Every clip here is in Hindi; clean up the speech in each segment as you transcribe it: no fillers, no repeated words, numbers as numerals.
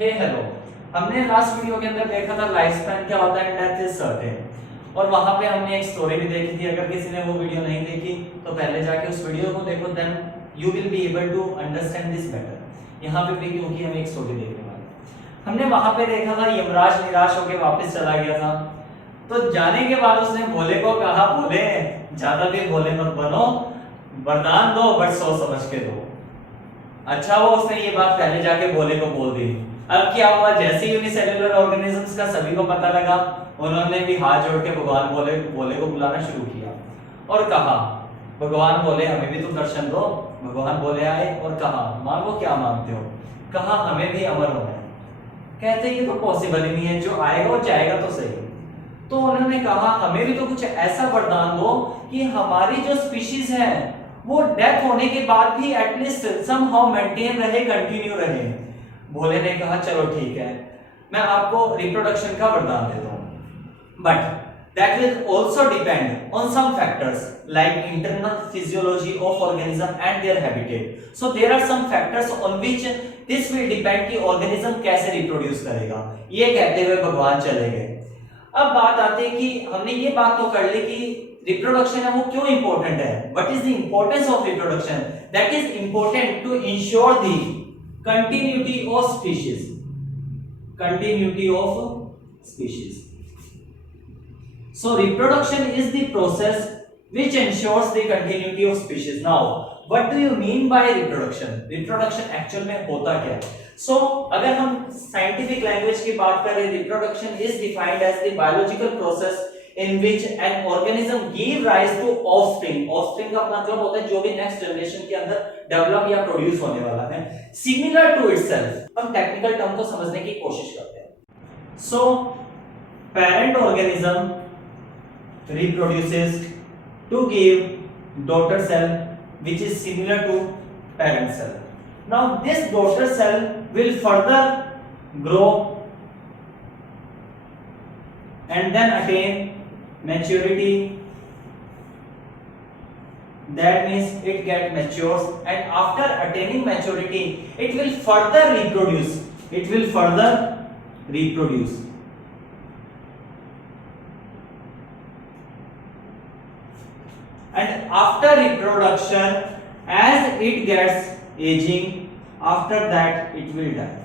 हे हेलो। हमने लास्ट वीडियो के अंदर देखा था लाइफ स्पैन क्या होता है, डेथ इज सर्टेन। और वहां पे हमने एक स्टोरी भी देखी थी। अगर किसी ने वो वीडियो नहीं देखी तो पहले जाके उस वीडियो को देखो, then you will be able to understand this better. यहाँ पे भी क्योंकि हम एक स्टोरी देखने वाले हैं। हमने वहां पे देखा था यमराज निराश होकर वापस चला गया था। तो जाने के बाद उसने भोले को कहा, भोले ज्यादा भी भोले मत बनो, वरदान दो बट सोच समझ के दो। अच्छा वो उसने ये बात पहले जाके भोले को बोल दी। अब क्या हुआ, जैसे यूनिसेलुलर ऑर्गेनिजम्स का सभी को पता लगा, उन्होंने भी हाथ जोड़ के भगवान भोले को बुलाना शुरू किया और कहा, भगवान भोले हमें भी तुम दर्शन दो। भगवान भोले आए और कहा, मांगो क्या मांगते हो। कहा हमें भी अमर होना है। कहते ये तो पॉसिबल ही नहीं है, जो आएगा वो जाएगा तो सही। तो उन्होंने कहा हमें भी तो कुछ ऐसा वरदान दो कि हमारी जो स्पीशीज है वो डेथ होने के बाद भी एटलीस्ट समहाउ मेंटेन रहे, कंटिन्यू रहे। भोले ने कहा चलो ठीक है, मैं आपको रिप्रोडक्शन का वरदान देता हूं, but that will also depend on some factors like internal physiology of organism and their habitat. So there are some factors on which this will depend कि organism कैसे reproduce करेगा। ये कहते हुए भगवान चले गए। अब बात आती है कि हमने ये बात तो कर ली कि रिप्रोडक्शन है वो क्यों इंपॉर्टेंट है। What is the importance of reproduction? That is important to ensure the continuity of species. Continuity of species. So reproduction is the process which ensures the continuity of species. Now, what do you mean by reproduction? Reproduction actual में होता क्या है? So, अगर हम scientific language की बात करें, reproduction is defined as the biological process in which an organism give rise to offspring. Offspring का मतलब होता है जो भी next generation के अंदर develop या produce होने वाला है, similar to itself. हम technical term को समझने की कोशिश करते हैं। So, parent organism reproduces to give daughter cell which is similar to parent cell. Now this daughter cell will further grow and then attain maturity. That means it get matures, and after attaining maturity it will further reproduce. It will further reproduce. And after reproduction, as it gets aging, after that it will die.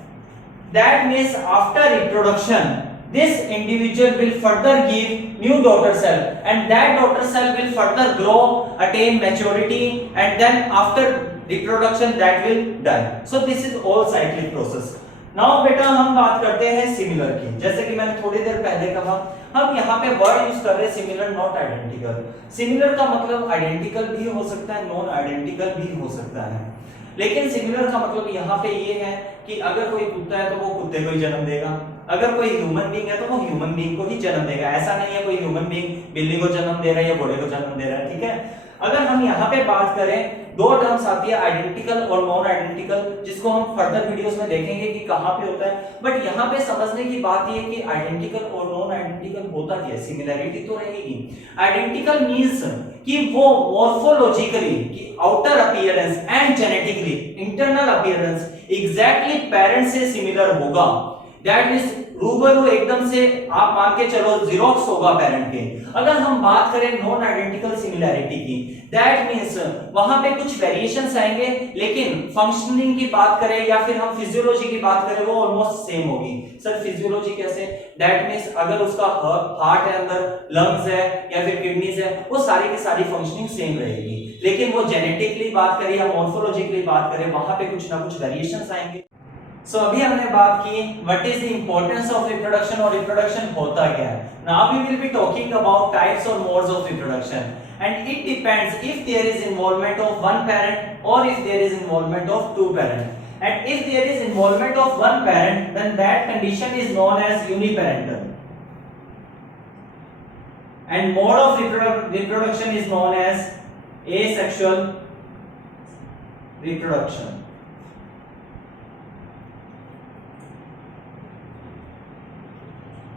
That means after reproduction, this individual will further give new daughter cell, and that daughter cell will further grow, attain maturity, and then after reproduction that will die. So this is all cyclic process. Now बेटा हम बात करते हैं सिमिलर की। जैसे कि मैंने थोड़ी देर पहले कहा, हम यहाँ पे वर्ड यूज कर रहे हैं सिमिलर, नॉट आइडेंटिकल। सिमिलर का मतलब आइडेंटिकल भी हो सकता है, नॉन आइडेंटिकल भी हो सकता है, लेकिन सिमिलर का मतलब यहाँ पे ये है कि अगर कोई कुत्ता है तो वो कुत्ते को ही जन्म देगा, अगर कोई ह्यूमन बीइंग है तो वो ह्यूमन बीइंग को ही जन्म देगा। ऐसा नहीं है कोई ह्यूमन बीइंग बिल्ली को जन्म दे रहा है या घोड़े को जन्म दे रहा है, ठीक है। अगर हम यहाँ पे बात करें, दो टर्म्स आती है आइडेंटिकल और नॉन आइडेंटिकल, जिसको हम फर्दर वीडियोस में देखेंगे कि कहाँ पे होता है। बट यहाँ पे समझने की बात ये है कि आइडेंटिकल और नॉन आइडेंटिकल होता क्या है। सिमिलैरिटी तो रहेगी। आइडेंटिकल मींस कि वो मॉर्फोलॉजिकली कि outer appearance and genetically internal appearance exactly parent से सिमिलर होगा। दैट इज रूबरू एकदम से आप मान के चलो जीरोक्स होगा पेरेंट के। अगर हम बात करें नॉन आइडेंटिकल सिमिलैरिटी की, दैट मींस वहां पे कुछ वेरिएशंस आएंगे, लेकिन फंक्शनिंग की बात करें या फिर हम फिजियोलॉजी की बात करें वो ऑलमोस्ट सेम होगी। सर फिजियोलॉजी कैसे? दैट मींस अगर उसका हार्ट है अंदर, लंग्स है या फिर किडनीज है, वो सारी की सारी फंक्शनिंग सेम रहेगी, लेकिन वो जेनेटिकली बात करें या मॉर्फोलॉजिकली बात करें वहां पे कुछ ना कुछ वेरिएशंस आएंगे। सो अभी हमने बात की what is the importance of reproduction और रिप्रोडक्शन होता क्या है। Now we will be talking about types और modes of reproduction, and it depends if there is involvement of one parent और if there is involvement of two parent. And if there is involvement of one parent then that condition is known as uniparental, and mode of reproduction is known as asexual reproduction.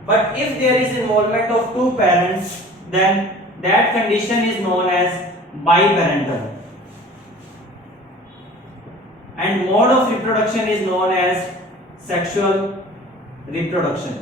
But if there is involvement of two parents, then that condition is known as biparental, and mode of reproduction is known as sexual reproduction.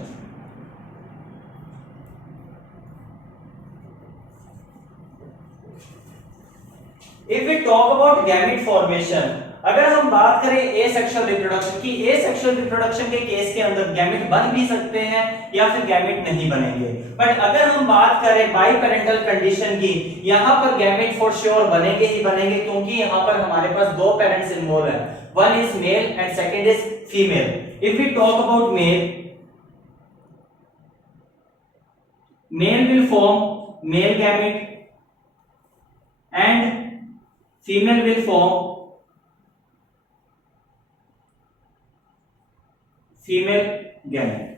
If we talk about gamete formation, अगर हम बात करें एसेक्सुअल रिप्रोडक्शन की, एसेक्सुअल रिप्रोडक्शन के केस के अंदर गैमेट बन भी सकते हैं या फिर गैमेट नहीं बनेंगे। बट अगर हम बात करें बाई पेरेंटल कंडीशन की, यहाँ पर गैमेट फॉर श्योर बनेंगे ही बनेंगे, क्योंकि यहाँ पर हमारे पास दो पेरेंट्स इन्वॉल्व हैं, one is male and second is female. If we talk about male, male will form male gamete and female will form female gamete.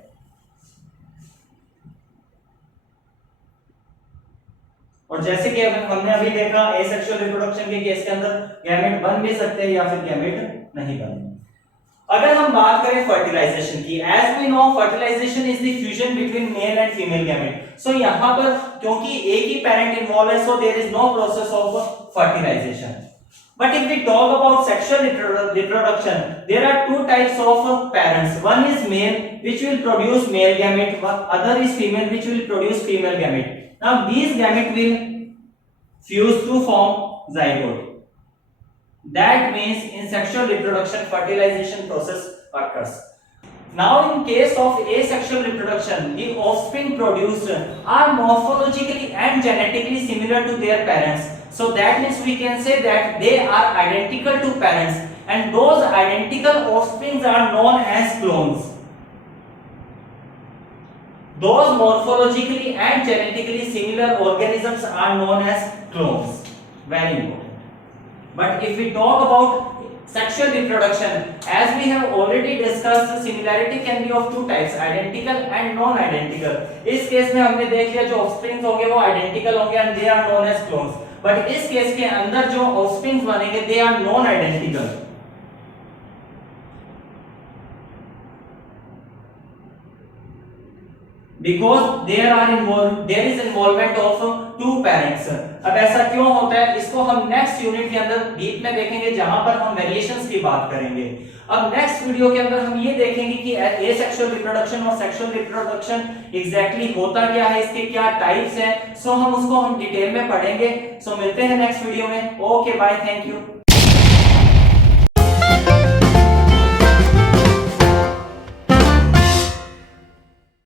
और जैसे कि हमने अभी देखा एसेक्सुअल रिप्रोडक्शन के केस के अंदर गैमेट बन भी सकते हैं या फिर गैमेट नहीं बनेंगे। अगर हम बात करें फर्टिलाइजेशन की, as we know fertilization is the fusion between male and female gamete. So यहाँ पर क्योंकि एक ही पेरेंट इन्वॉल्व है, so there is no process of fertilization. But if we talk about sexual reproduction, there are two types of parents, one is male which will produce male gamete, other is female which will produce female gamete. Now these gamete will fuse to form zygote. That means in sexual reproduction fertilization process occurs. Now in case of asexual reproduction, the offspring produced are morphologically and genetically similar to their parents. So that means we can say that they are identical to parents, and those identical offsprings are known as clones. Those morphologically and genetically similar organisms are known as clones. Very important. But if we talk about sexual reproduction, as we have already discussed, the similarity can be of two types, identical and non-identical. इस केस में हमने देख लिया जो ऑफस्प्रिंग्स होंगे वो आइडेंटिकल होंगे and they are known as clones. But इस केस के अंदर जो ऑफस्प्रिंग्स बनेंगे they are non-identical. Because there is involvement of two parents. अब ऐसा क्यों होता है, इसको हम नेक्स्ट यूनिट के अंदर डीप में देखेंगे, जहां पर हम वेरिएशंस की बात करेंगे। अब नेक्स्ट वीडियो के अंदर हम ये देखेंगे कि एसेक्सुअल रिप्रोडक्शन और सेक्सुअल रिप्रोडक्शन एग्जैक्टली होता क्या है, इसके क्या टाइप्स हैं। सो हम उसको डिटेल में पढ़ेंगे। सो मिलते हैं नेक्स्ट वीडियो में। Okay bye, thank you.